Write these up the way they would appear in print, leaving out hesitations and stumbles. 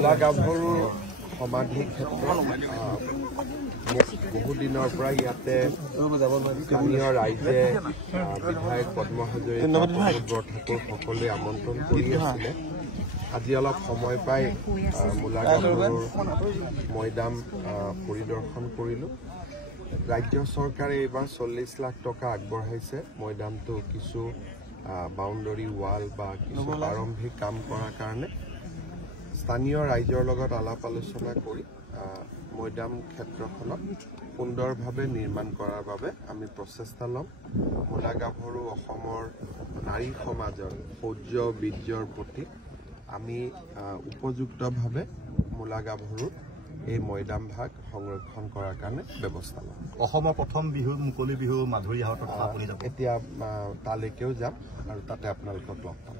মূলা গাভৰু সমাধি ক্ষেত্ৰত বহু দিনৰ পৰা ইয়াতে স্থানীয় ৰাইজে বিধায়ক পদ্ম হাজৰিকা বৰঠাকুৰ সকলোৱে আমন্ত্ৰণ কৰি আছিলে। আজি অলপ সময় পাই মূলা গাভৰুৰ মৈদাম পৰিদৰ্শন কৰিলোঁ। ৰাজ্য চৰকাৰে এইবাৰ 40 লাখ টকা আগবঢ়াইছে মৈদামটো কিছু বাউণ্ডাৰী ৱাল বা কিছু প্ৰাৰম্ভিক কাম কৰাৰ কাৰণে। স্থানীয় ৰাইজৰ লগত আলাপ আলোচনা কৰি মৈদাম ক্ষেত্ৰখনত সুন্দৰভাৱে নিৰ্মাণ কৰাৰ বাবে আমি প্ৰচেষ্টা ল'ম। মূলা গাভৰু অসমৰ নাৰী সমাজৰ শৌৰ্য বীৰ্যৰ প্ৰতি আমি উপযুক্তভাৱে মূলা গাভৰুৰ এই মৈদাম ভাগ সংৰক্ষণ কৰাৰ কাৰণে ব্যৱস্থা ল'ম। অসমৰ প্ৰথম বিহু মুকলি বিহু মাধুৰী হাটত আপুনি যাব? এতিয়া তালৈকেও যাম আৰু তাতে আপোনালোকক লগ পাম।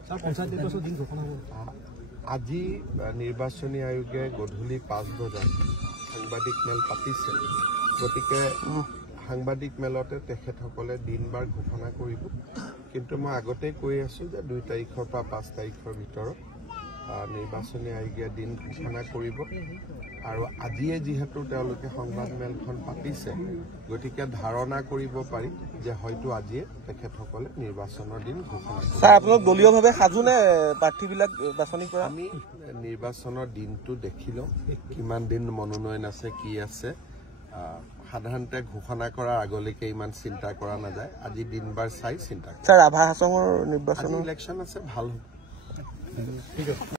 আজি নিৰ্বাচনী আয়োগে গধূলি 5 বজাত সাংবাদিক মেল পাতিছে। গতিকে সাংবাদিক মেলতে তেখেতসকলে দিন বাৰ ঘোষণা কৰিব। কিন্তু মই আগতেই কৈ আছোঁ যে 2 তাৰিখৰ পৰা 5 তাৰিখৰ ভিতৰত নিৰ্বাচনী আয়োগে দিন ঘোষণা কৰিব। আৰু আজিয়ে যিহেতু তেওঁলোকে সংবাদ মেলখন পাতিছে, গতিকে ধাৰণা কৰিব পাৰি যে হয়তো আজিয়ে তেখেতসকলে নিৰ্বাচনৰ দিন ঘোষণা কৰিব। স্যাৰ, আপোনালোক দলীয়ভাৱে সাজুনে প্ৰাৰ্থীবিলাক বাছনি কৰা? আমি নিৰ্বাচনৰ দিনটো দেখি লওঁ, কিমান দিন মনোনয়ন আছে, কি আছে। সাধাৰণতে ঘোষণা কৰাৰ আগলৈকে ইমান চিন্তা কৰা নাযায়। আজি দিনবাৰ চাই চিন্তা কৰা। স্যাৰ, ৰাভা হাছঙৰ নিৰ্বাচন ইলেকশ্যন আছে, ভাল হ'ব। ঠিক আছে।